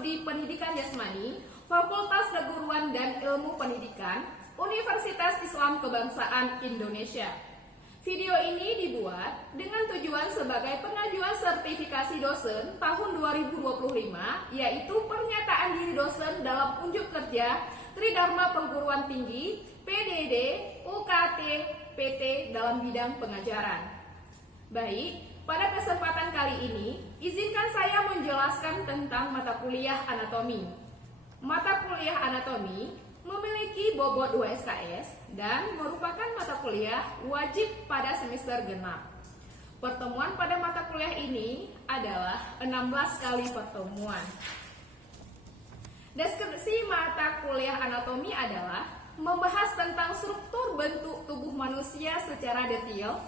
Studi Pendidikan Jasmani, Fakultas Keguruan dan Ilmu Pendidikan, Universitas Islam Kebangsaan Indonesia. Video ini dibuat dengan tujuan sebagai pengajuan sertifikasi dosen tahun 2025, yaitu pernyataan diri dosen dalam unjuk kerja Tridharma Perguruan Tinggi, PDD, UKT, PT dalam bidang pengajaran. Baik, pada kesempatan kali ini, izinkan saya menjelaskan tentang mata kuliah anatomi. Mata kuliah anatomi memiliki bobot 2 SKS dan merupakan mata kuliah wajib pada semester genap. Pertemuan pada mata kuliah ini adalah 16 kali pertemuan. Deskripsi mata kuliah anatomi adalah membahas tentang struktur bentuk tubuh manusia secara detail,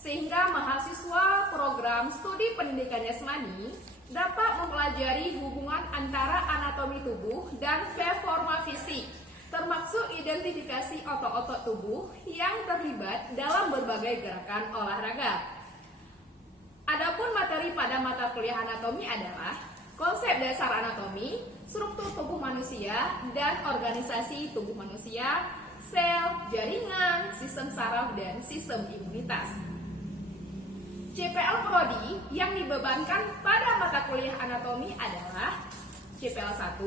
sehingga mahasiswa program studi pendidikan jasmani dapat mempelajari hubungan antara anatomi tubuh dan performa fisik, termasuk identifikasi otot-otot tubuh yang terlibat dalam berbagai gerakan olahraga. Adapun materi pada mata kuliah anatomi adalah konsep dasar anatomi, struktur tubuh manusia dan organisasi tubuh manusia, sel, jaringan, sistem saraf, dan sistem imunitas. CPL Prodi yang dibebankan pada mata kuliah anatomi adalah CPL 1,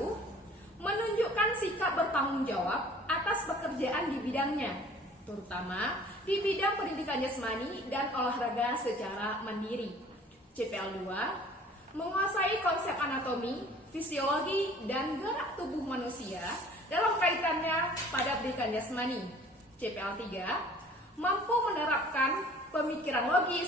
menunjukkan sikap bertanggung jawab atas pekerjaan di bidangnya, terutama di bidang pendidikan jasmani dan olahraga secara mandiri. CPL 2, menguasai konsep anatomi, fisiologi, dan gerak tubuh manusia dalam kaitannya pada pendidikan jasmani. CPL 3, mampu menerapkan pemikiran logis,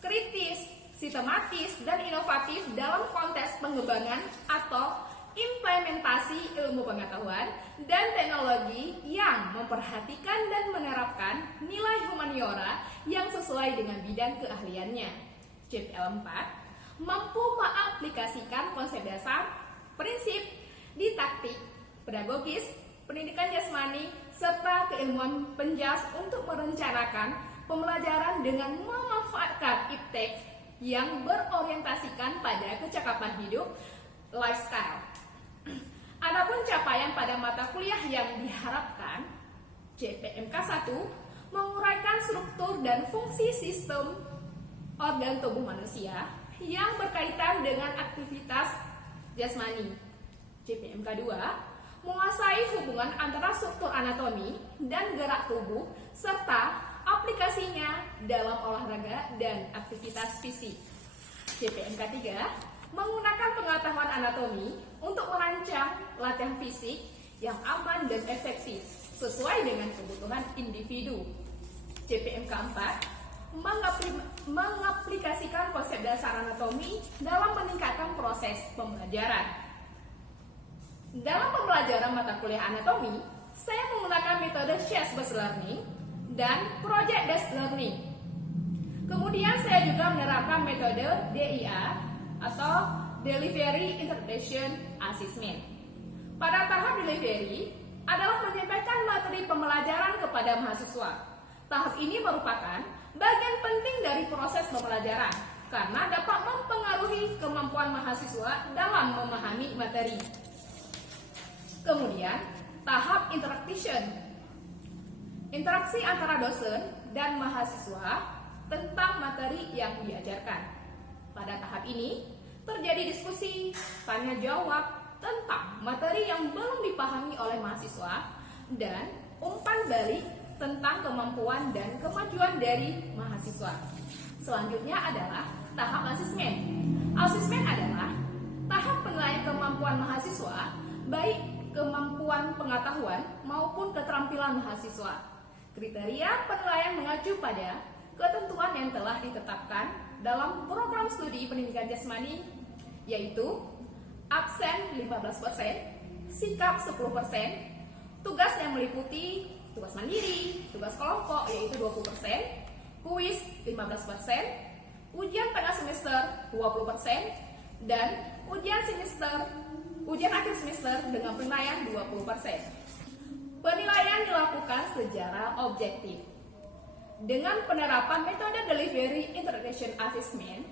kritis, sistematis, dan inovatif dalam konteks pengembangan atau implementasi ilmu pengetahuan dan teknologi yang memperhatikan dan menerapkan nilai humaniora yang sesuai dengan bidang keahliannya. CPL 4, mampu mengaplikasikan konsep dasar, prinsip, didaktik, pedagogis, pendidikan jasmani, serta keilmuan penjas untuk merencanakan pembelajaran dengan memanfaatkan iptek yang berorientasikan pada kecakapan hidup, lifestyle. Adapun capaian pada mata kuliah yang diharapkan, CPMK 1 menguraikan struktur dan fungsi sistem organ tubuh manusia yang berkaitan dengan aktivitas jasmani. CPMK 2 menguasai hubungan antara struktur anatomi dan gerak tubuh serta aplikasinya dalam olahraga dan aktivitas fisik. CPMK 3 menggunakan pengetahuan anatomi untuk merancang latihan fisik yang aman dan efektif sesuai dengan kebutuhan individu. CPMK 4 mengaplikasikan konsep dasar anatomi dalam meningkatkan proses pembelajaran. Dalam pembelajaran mata kuliah anatomi, saya menggunakan metode Chess-based learning dan project-based learning. Kemudian saya juga menerapkan metode DIA atau Delivery Interpretation Assessment. Pada tahap delivery adalah menyampaikan materi pembelajaran kepada mahasiswa. Tahap ini merupakan bagian penting dari proses pembelajaran karena dapat mempengaruhi kemampuan mahasiswa dalam memahami materi. Kemudian, tahap interaction, interaksi antara dosen dan mahasiswa tentang materi yang diajarkan. Pada tahap ini, terjadi diskusi, tanya jawab tentang materi yang belum dipahami oleh mahasiswa dan umpan balik tentang kemampuan dan kemajuan dari mahasiswa. Selanjutnya adalah tahap asesmen. Asesmen adalah tahap penilaian kemampuan mahasiswa, baik kemampuan pengetahuan maupun keterampilan mahasiswa. Kriteria penilaian mengacu pada ketentuan yang telah ditetapkan dalam program studi pendidikan jasmani, yaitu absen 15%, sikap 10%, tugas yang meliputi tugas mandiri, tugas kelompok yaitu 20%, kuis 15%, ujian tengah semester 20%, dan ujian akhir semester dengan penilaian 20%. Penilaian dilakukan secara objektif. Dengan penerapan metode Delivery Interpretation Assessment,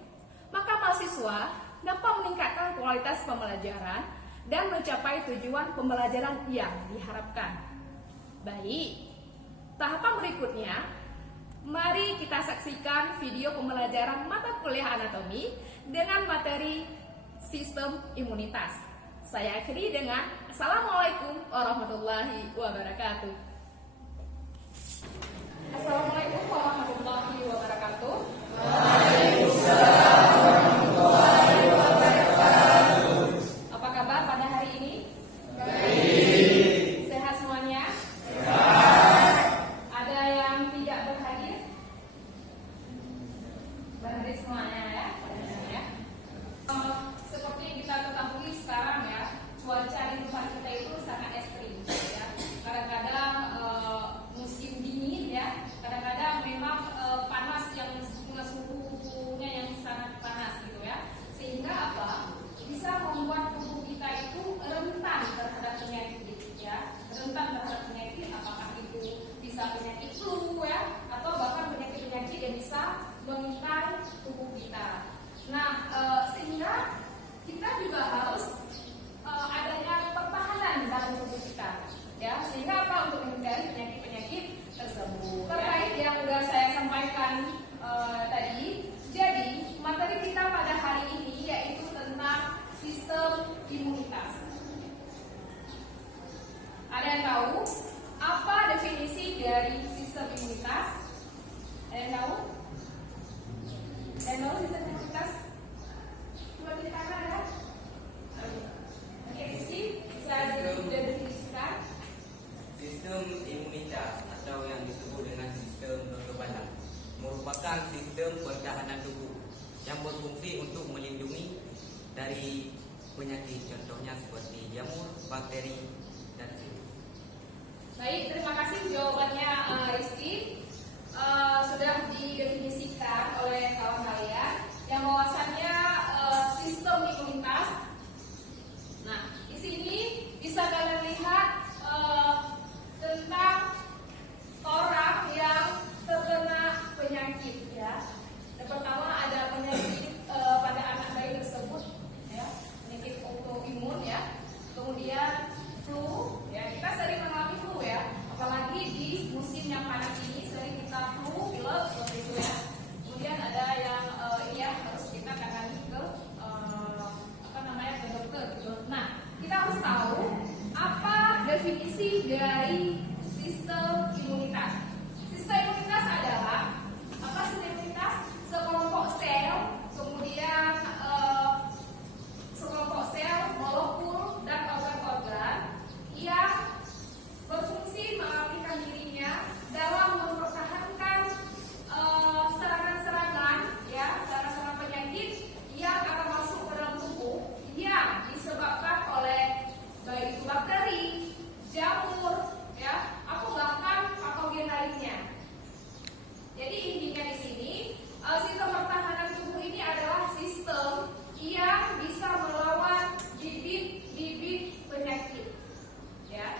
maka mahasiswa dapat meningkatkan kualitas pembelajaran dan mencapai tujuan pembelajaran yang diharapkan. Baik, tahapan berikutnya, mari kita saksikan video pembelajaran mata kuliah anatomi dengan materi sistem imunitas. Saya akhiri dengan Assalamualaikum warahmatullahi wabarakatuh. Assalamualaikum warahmatullahi wabarakatuh. Waalaikumsalam warahmatullahi wabarakatuh. Apa kabar pada hari ini? Baik. Sehat semuanya? Sehat. Ada yang tidak berhadir? Berhadir semuanya ya? Seperti yang kita ketahui sekarang ya, cuaca di tempat kita itu sangat ekstrim ya. Kadang-kadang musim dingin ya, kadang-kadang memang panas yang suhunya yang sangat panas gitu ya. Sehingga apa? Bisa membuat tubuh kita itu rentan terhadap penyakit ya. Rentan terhadap penyakit, apakah itu bisa penyakit flu ya, atau bahkan penyakit-penyakit yang bisa mengintai tubuh kita. Nah, sehingga kita juga harus adanya pertahanan dalam tubuh kita, ya. Sehingga apa? Untuk menghindari penyakit-penyakit tersebut. Terkait yang sudah saya sampaikan tadi, jadi materi kita pada hari ini yaitu tentang sistem imunitas. Ada yang tahu apa definisi dari sistem imunitas? Ada yang tahu? Dan lalu sistem imunitas coba kita ada. Oke, Sisi bisa didefinisikan. Sistem imunitas atau yang disebut dengan sistem kekebalan merupakan sistem pertahanan tubuh yang berfungsi untuk melindungi dari penyakit, contohnya seperti jamur, bakteri, dan virus. Baik, terima kasih jawabannya Rizky. Sudah didefinisikan oleh kawan kalian yang bahwasannya sistem imunitas. Nah, di sini bisa kalian lihat tentang orang yang terkena penyakit ya. Yang pertama ada penyakit pada anak bayi tersebut ya, penyakit autoimun ya. Kemudian flu ya, kita sering mengalami flu ya, apalagi di musim yang panas ini sering kita flu, pilek seperti itu ya. Kemudian ada yang ini ya, harus kita tangani ke ke dokter gitu. Nah, kita harus tahu apa definisi dari sistem imunitas. Sistem imunitas adalah apa? Sistem imunitas sekelompok sel, kemudian sekelompok sel, molekul dan organ-organ yang berfungsi mengaktifkan dirinya dalam mempertahankan serangan-serangan ya, serangan-serangan penyakit yang akan masuk ke dalam tubuh yang disebabkan oleh baik itu bakteri, jamur ya, atau bahkan patogen lainnya. Jadi intinya di sini sistem pertahanan tubuh ini adalah sistem yang bisa melawan bibit-bibit penyakit ya.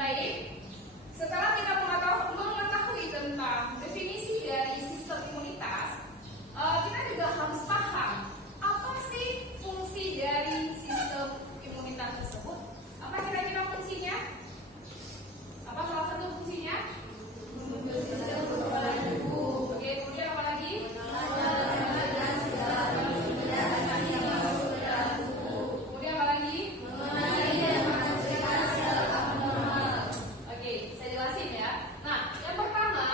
Baik, setelah kita mengetahui tentang definisi dari sistem imunitas, kita juga harus paham apa sih fungsi dari sistem imunitas tersebut. Apa kira-kira fungsinya? Apa salah satu fungsinya? Sistem kekebalan tubuh. Oke, kemudian apa lagi? Kemudian apa lagi? Oke, saya jelasin ya. Nah, yang pertama,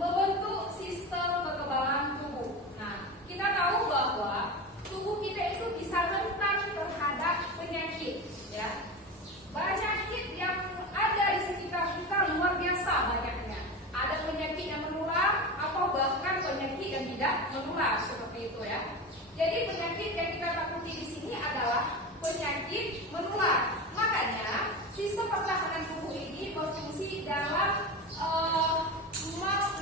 membentuk sistem kekebalan tubuh. Nah, kita tahu bahwa tubuh kita itu bisa rentan terhadap penyakit ya. Penyakit yang ada di sekitar kita luar biasa banyaknya. Ada penyakit yang menular atau bahkan penyakit yang tidak menular seperti itu ya. Jadi penyakit yang kita takuti di sini adalah penyakit menular. Makanya sistem pertahanan tubuh ini berfungsi dalam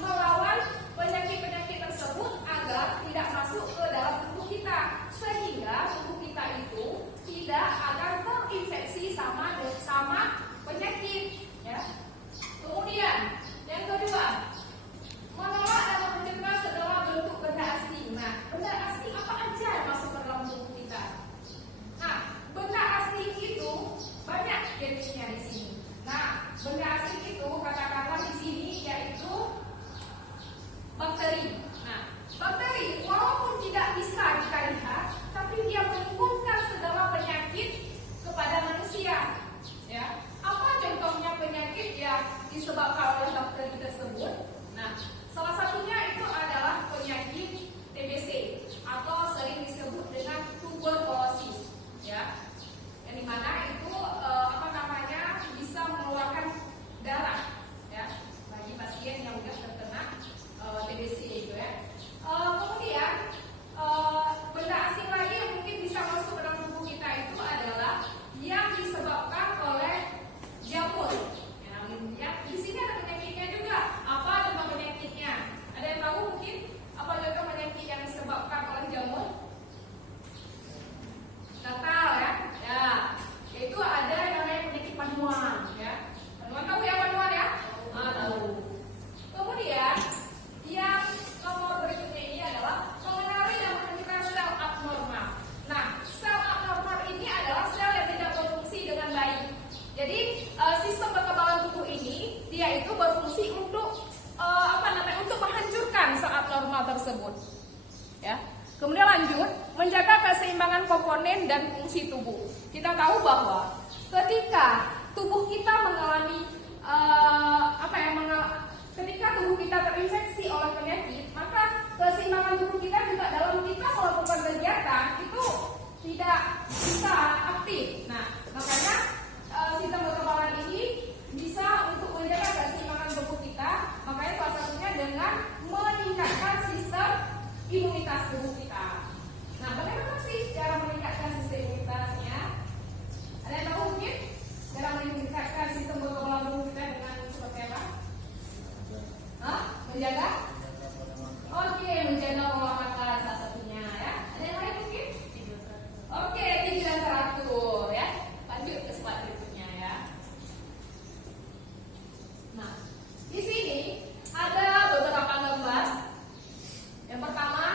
melawan penyakit-penyakit tersebut agar tidak masuk ke dalam tubuh kita, sehingga tubuh kita itu tidak akan terinfeksi sama penyakit ya. Kemudian yang kedua, menolak dan mencegah segala bentuk benda asing Kemudian lanjut, menjaga keseimbangan komponen dan fungsi tubuh. Kita tahu bahwa ketika tubuh kita mengalami ketika tubuh kita terinfeksi oleh penyakit, maka keseimbangan tubuh kita juga dalam kita melakukan kegiatan itu tidak bisa aktif. Nah, makanya sistem kekebalan ini bisa untuk menjaga keseimbangan tubuh kita. Makanya salah satunya dengan meningkatkan sistem imunitas tubuh kita. Nah, bagaimana sih cara meningkatkan sistem imunitasnya? Ada yang tahu mungkin cara meningkatkan sistem kekebalan tubuh kita dengan seperti apa? Menjaga? Oke, menjaga pola makan salah satunya ya. Ada yang lain mungkin? Oke, tidur dan teratur ya. Lanjut ke slide berikutnya ya. Nah, di sini ada beberapa gambar. Yang pertama,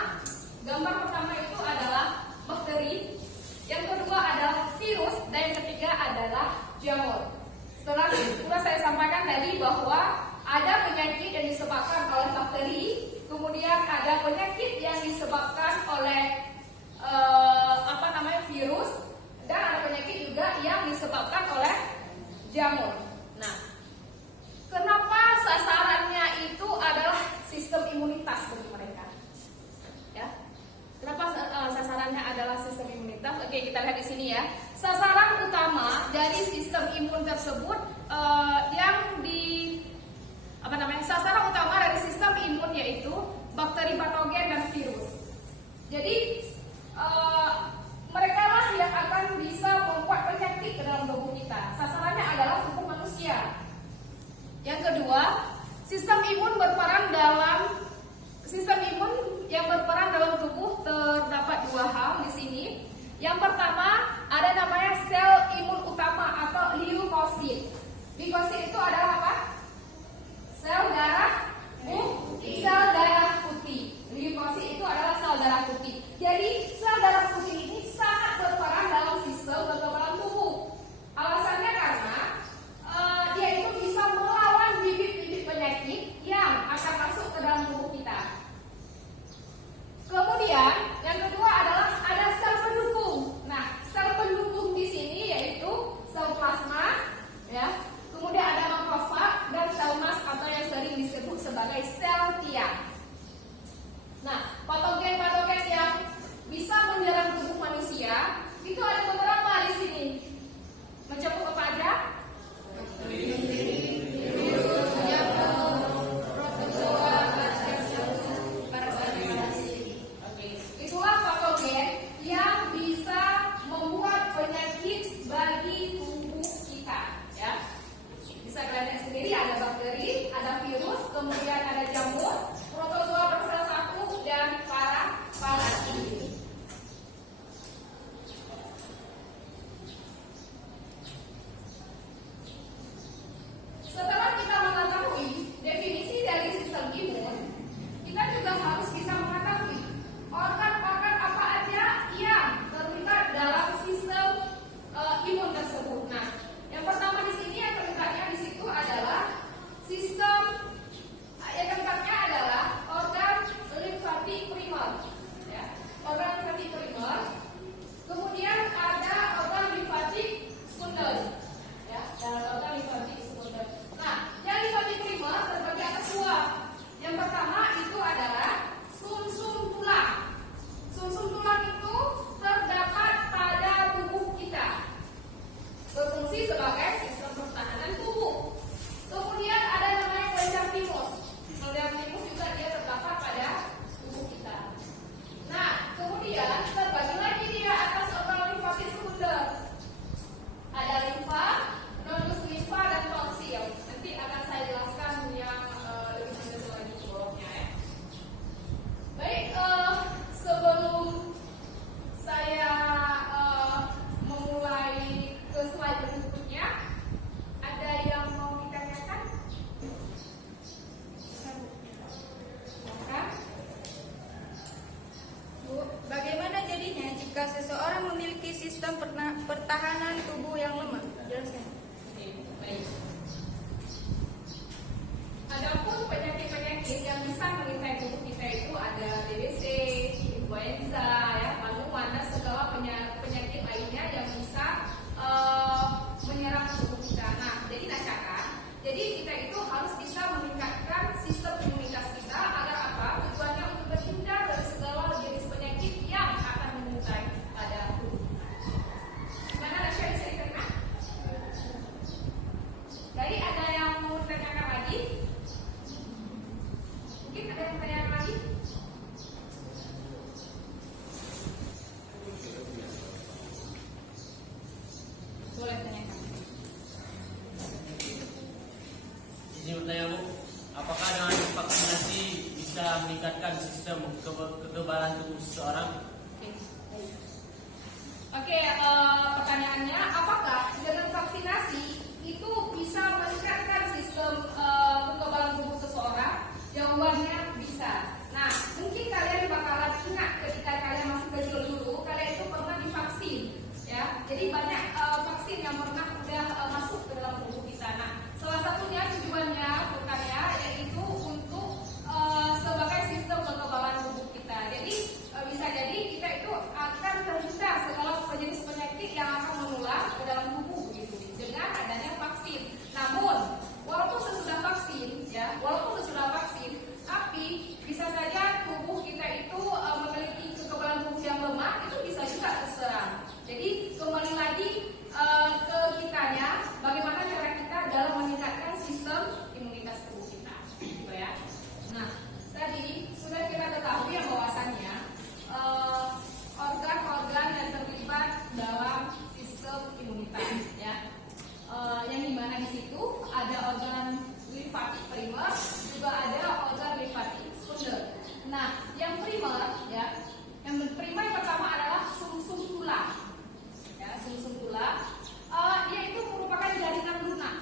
gambar pertama itu adalah bakteri, yang kedua adalah virus, dan yang ketiga adalah jamur. Sudah saya sampaikan tadi bahwa ada penyakit yang disebabkan oleh bakteri, kemudian ada penyakit yang disebabkan oleh virus, dan ada penyakit juga yang disebabkan oleh jamur. Nah, kenapa sasarannya itu adalah sistem imunitas bagi mereka? Ya, kenapa sasarannya adalah sistem imunitas? Oke, kita lihat di sini ya. Sasaran utama dari sistem imun tersebut sasaran utama dari sistem imun yaitu bakteri patogen dan virus. Jadi mereka lah yang akan bisa membuat penyakit ke dalam tubuh kita. Sasarannya adalah tubuh manusia. Yang kedua, sistem imun yang berperan dalam tubuh terdapat dua hal di sini. Yang pertama ada namanya sel imun utama atau leukosit. Leukosit itu adalah apa? Sel darah putih. Leukosit itu adalah sel darah putih. Jadi sel darah putih ini sangat berperan dalam sistem kekebalan tubuh. Alasannya karena dia itu bisa melawan bibit-bibit penyakit yang akan masuk ke dalam tubuh kita. Kemudian yang kedua adalah ada sel pendukung. Nah, sel pendukung di sini yaitu sel plasma, ya. Kemudian ada makrofag dan sel mast atau yang sering disebut sebagai sel tiang. Nah, patogen-patogen yang bisa menyerang tubuh manusia itu ada beberapa di sini. Mencakup apa aja? Itulah patogen yang bisa membuat penyakit bagi tubuh kita, ya. Bisa kalian lihat sendiri, ada bakteri, ada virus, kemudian ada jamur, protozoa bersel satu, dan parasiti. Setelah kita mengetahui definisi dari sistem imun, kita juga harus bisa mengetahui organ-organ apa aja yang terlibat dalam sistem imun tersebut. Nah, yang pertama di sini yang terlibatnya di situ adalah sistem yang keempatnya adalah organ limfatik primer, ya. Organ limfatik primer. Kemudian ada organ limfatik sekunder, ya. Dan organ limfatik sekunder. Nah, yang limfatik primer terbagi atas dua. Yang pertama itu adalah sumsum tulang. Sumsum tulang itu terdapat pada tubuh kita, berfungsi sebagai sistem pertahanan tubuh. Kemudian ada namanya kelenjar timus. Kelenjar timus juga dia terdapat pada tubuh kita. Nah, kemudian terbagi lagi dia atas organ limfatik sekunder. Ada limfa, nodus limfa, dan tonsil. Nanti akan saya jelaskan yang lebih mendalam lagi di bawahnya, ya. Baik, sebelum saya memulai ke slide berikutnya, ada yang mau ditanyakan? Silakan. Bu, bagaimana jadinya jika seseorang memiliki sistem pertahanan tubuh yang lemah? Jelaskan. Oke, baik. Adapun penyakit-penyakit yang bisa mengintai tubuh kita itu ada TBC, influenza, tubuh seseorang? Oke, pertanyaannya, apakah dengan vaksinasi itu bisa meningkatkan sistem kekebalan tubuh seseorang? Jawabannya bisa. Nah, mungkin kalian bakalan ingat ketika kalian masih kecil dulu, kalian itu pernah divaksin, ya. Jadi banyak vaksin yang pernah udah masuk ke dalam tubuh kita. Nah, salah satunya tujuannya bukannya yaitu untuk sebagai sistem kekebalan tubuh kita. Jadi bisa jadi kita itu akan terhindar segala jenis penyakit yang akan menular ke dalam tubuh gitu dengan adanya vaksin. Namun walaupun sesudah vaksin, ya, tapi bisa saja tubuh kita itu memiliki kekebalan tubuh yang lemah, itu bisa juga terserang. Jadi kembali lagi ke kitanya, bagaimana cara kita dalam meningkatkan sistem imunitas tubuh kita, gitu ya. Nah, tadi sudah kita ketahui yang bahwasannya organ-organ yang terlibat dalam sistem imunitas, ya. Yang dimana di situ ada organ limfatik primer, juga ada organ limfatik sekunder. Nah, yang primer, ya, yang primer pertama adalah sumsum tulang, ya, sumsum tulang. Dia itu merupakan jaringan lunak,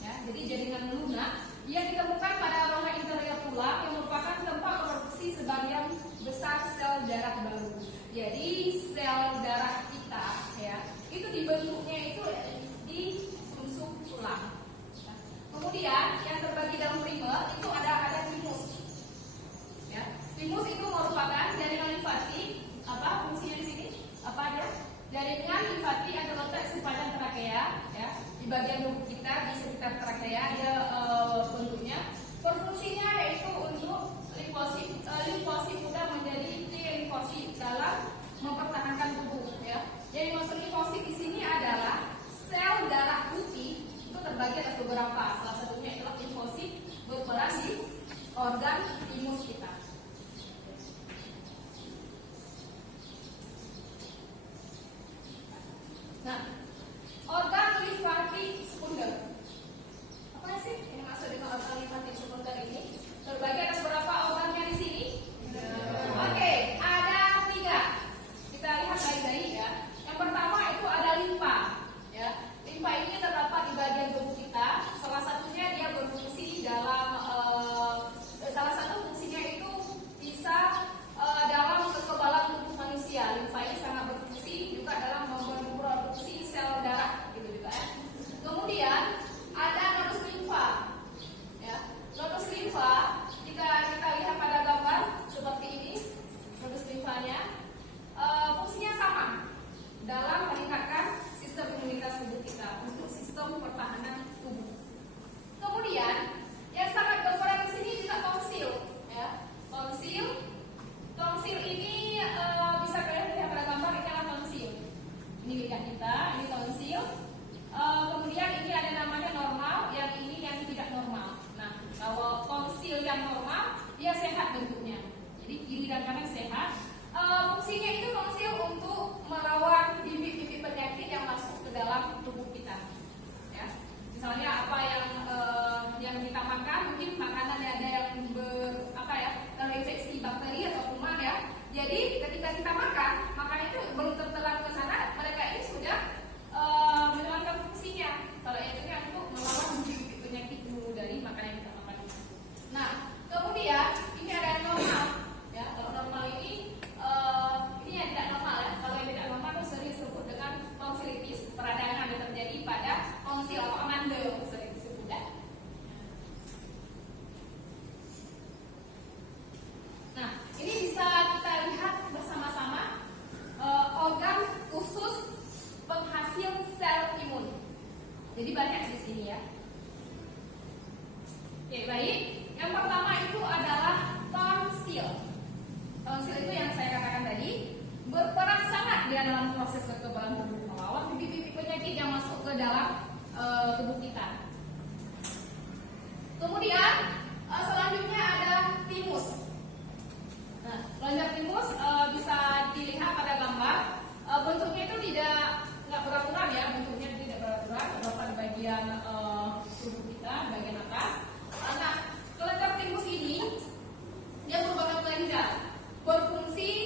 ya. Jadi jaringan lunak yang ditemukan pada rongga interior tulang yang merupakan tempat produksi sebagian besar sel darah baru. Jadi sel darah kita, ya, itu dibentuknya itu di sumsum tulang. Nah, kemudian yang terbagi dalam primer itu ada timus, ya. Timus itu merupakan jaringan limfatik. Apa fungsinya di sini? Apa aja? Jaringan limfatik yang terletak sepanjang trakea, ya, di bagian tubuh kita di sekitar trakea dia bentuknya. Berfungsinya yaitu untuk limfosit mudah menjadi T-limfosit dalam mempertahankan tubuh, ya. Yang dimaksud limfosit di sini adalah sel darah putih itu terbagi atas beberapa. Salah satunya adalah limfosit berperan di organ timus kita. Nah, organ limfatik sekunder. Apa sih yang maksud dengan organ limfatik sekunder ini? Terbagi atas berapa organnya di sini? Oke, ada 3. Kita lihat baik-baik, ya. Yang pertama itu ada limfa, ya. Limfa ini terdapat di bagian tubuh kita. Salah satunya dia berfungsi dalam salah satu fungsinya itu bisa dalam kekebalan tubuh manusia. Limfa ini sangat berfungsi juga dalam memproduksi sel darah, gitu juga, ya. Kemudian ada nodus limfa, ya. Nodus limfa jika kita lihat pada gambar seperti ini, nodus limfanya fungsinya sama dalam meningkatkan sistem imunitas tubuh kita untuk sistem pertahanan tubuh. Kemudian yang sangat berperan di sini juga tonsil, ya. Tonsil ini bisa kalian lihat pada gambar, ini adalah tonsil. Ini lidah kita, ini tonsil. Kemudian ini ada namanya normal, yang ini yang tidak normal. Nah, kalau tonsil yang normal dia sehat bentuknya, jadi kiri dan kanan sehat. Fungsinya itu tonsil untuk melawan bibit-bibit penyakit yang masuk ke dalam tubuh kita, ya. Misalnya apa yang kita makan, mungkin makanan ada yang terinfeksi bakteri atau kuman, ya. Jadi ketika kita makan, makanan itu belum tertelan ke sana, mereka ini sudah menjalankan fungsinya. Salah satunya untuk melawan bibit-bibit penyakit dulu dari makanan yang kita makan. Nah, kemudian ini ada yang normal, ya. Kalau normal ini yang tidak normal, ya. Kalau yang tidak normal itu sering disebut dengan tonsilitis, peradangan yang terjadi pada tonsil atau amandel, sering disebut, ya. Nah, ini bisa kita lihat bersama-sama organ khusus penghasil sel imun. Jadi banyak di sini, ya. Oke, baik. Yang pertama itu adalah tonsil. Tonsil itu yang saya katakan tadi berperan sangat di dalam proses kekebalan tubuh, melawan bibit-bibit penyakit yang masuk ke dalam tubuh kita. Kemudian selanjutnya ada timus. Nah, lonjak timus bisa dilihat pada gambar. Bentuknya itu nggak beraturan, ya. Bentuknya tidak beraturan, terdapat di bagian tubuh kita, bagian atas. Nah, kelenjar timus ini dia merupakan kelenjar berfungsi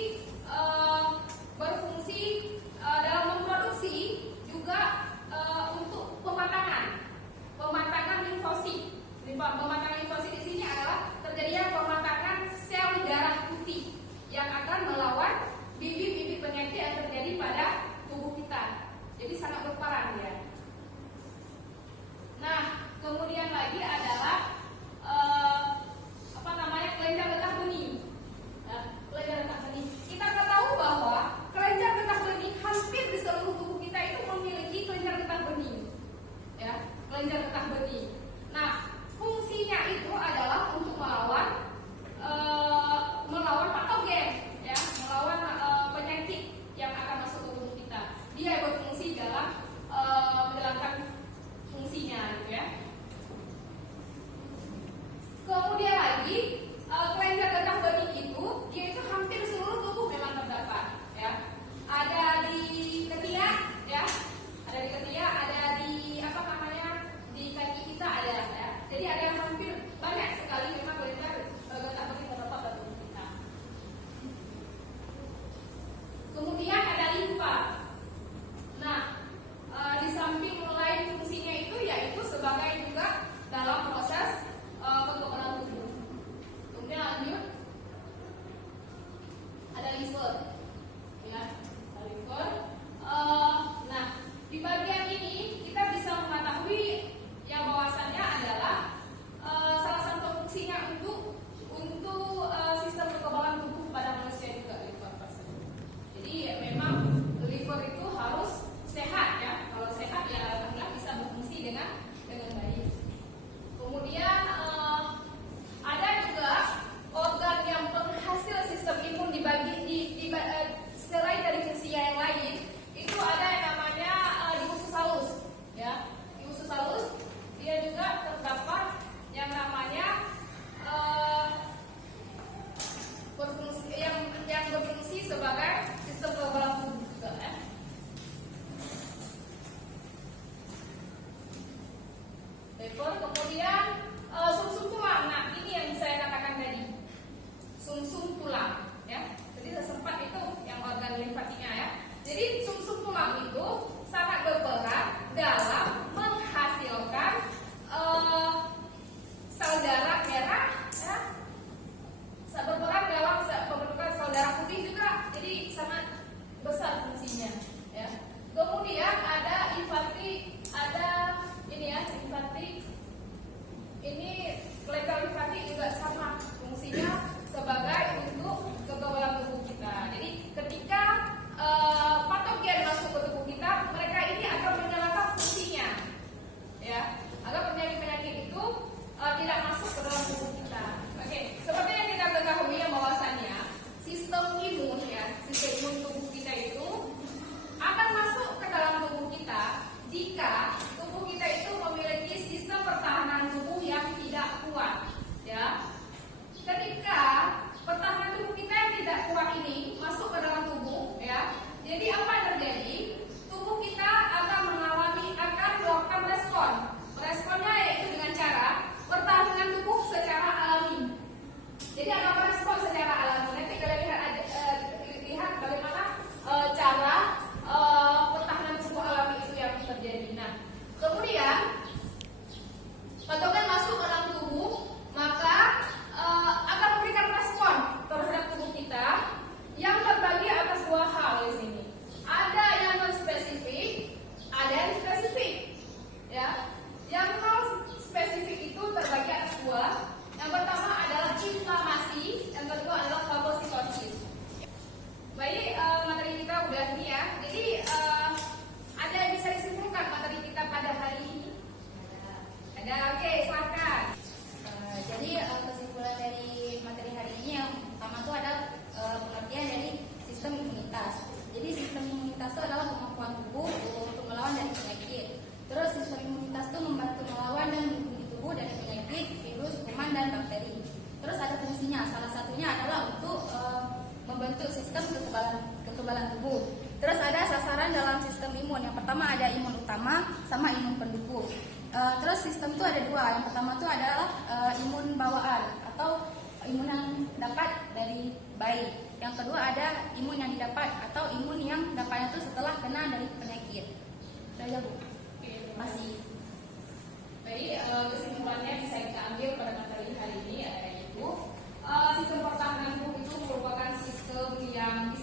liver. Ya, liver. Nah, di bagian ini kita bisa mengetahui yang bahwasannya adalah salah satu fungsinya untuk sistem kekebalan tubuh pada manusia juga liver tersebut. Jadi memang liver itu harus sehat ya. Kalau sehat ya alhamdulillah bisa berfungsi dengan baik. Kemudian ada juga organ yang penghasil sistem imun dibagi selain dari fungsi yang lain, itu ada yang namanya di usus halus ya. Di usus halus dia juga terdapat yang namanya berfungsi sebagai sistem kekebalan tubuh juga ya. Liver, kemudian sumsum tulang. Nah, ini yang saya katakan tadi. Sumsum tulang ya. Jadi sempat itu yang organ limfatiknya ya. Jadi sumsum tulang itu sangat berperan dalam menghasilkan sel darah merah ya. Berperan dalam pembentukan sel darah putih juga. Jadi sangat besar fungsinya ya. Kemudian ada limfatik, ada ini ya, limfatik. Ini kelenjar limfatik juga sama fungsinya sebagai untuk kekebalan tubuh kita. Jadi ketika patogen masuk ke tubuh kita, mereka ini akan menyalakan fungsinya ya, agar penyakit-penyakit itu tidak masuk ke dalam tubuh kita. Oke, seperti yang kita ketahui ya bahwasannya sistem imun ya, sistem imun tubuh kita itu akan masuk ke dalam tubuh kita jika tubuh kita itu memiliki sistem pertahanan tubuh yang tidak kuat ya. Ketika pertahanan tubuh kita yang tidak kuat ini masuk ke dalam tubuh ya, jadi apa yang terjadi? Tubuh kita akan melakukan respon. Responnya yaitu dengan cara pertahanan tubuh secara alami. Jadi akan merespon secara alami. Nanti kalian lihat bagaimana cara pertahanan tubuh alami itu yang terjadi. Nah, kemudian patogen masuk ke dalam tubuh, maka akan memberikan respon terhadap tubuh kita yang terbagi atas dua hal di sini. Ada yang non spesifik, ada yang spesifik. Ya, yang non spesifik itu terbagi atas dua. Yang pertama adalah inflamasi, yang kedua adalah fagositosis. Baik, materi kita udah ini ya. Jadi ada yang bisa disimpulkan materi kita pada hari ini? Ada, oke, silakan. Jadi kesimpulan dari materi hari ini yang pertama itu ada pengertian dari sistem imunitas. Jadi sistem imunitas itu adalah kemampuan tubuh untuk melawan dari penyakit. Terus sistem imunitas itu membantu melawan dan melindungi tubuh dari penyakit, virus, kuman, dan bakteri. Terus ada fungsinya, salah satunya adalah untuk membentuk sistem kekebalan tubuh. Terus ada sasaran dalam sistem imun. Yang pertama ada imun utama sama imun pendukung. Terus sistem itu ada dua. Yang pertama itu adalah imun bawaan atau imun yang dapat dari bayi. Yang kedua ada imun yang didapat atau imun yang dapatnya itu setelah kena dari penyakit. Sudah Bu? Masih. Baik, kesimpulannya bisa kita ambil pada materi hari ini yaitu sistem pertahanan tubuh itu merupakan sistem yang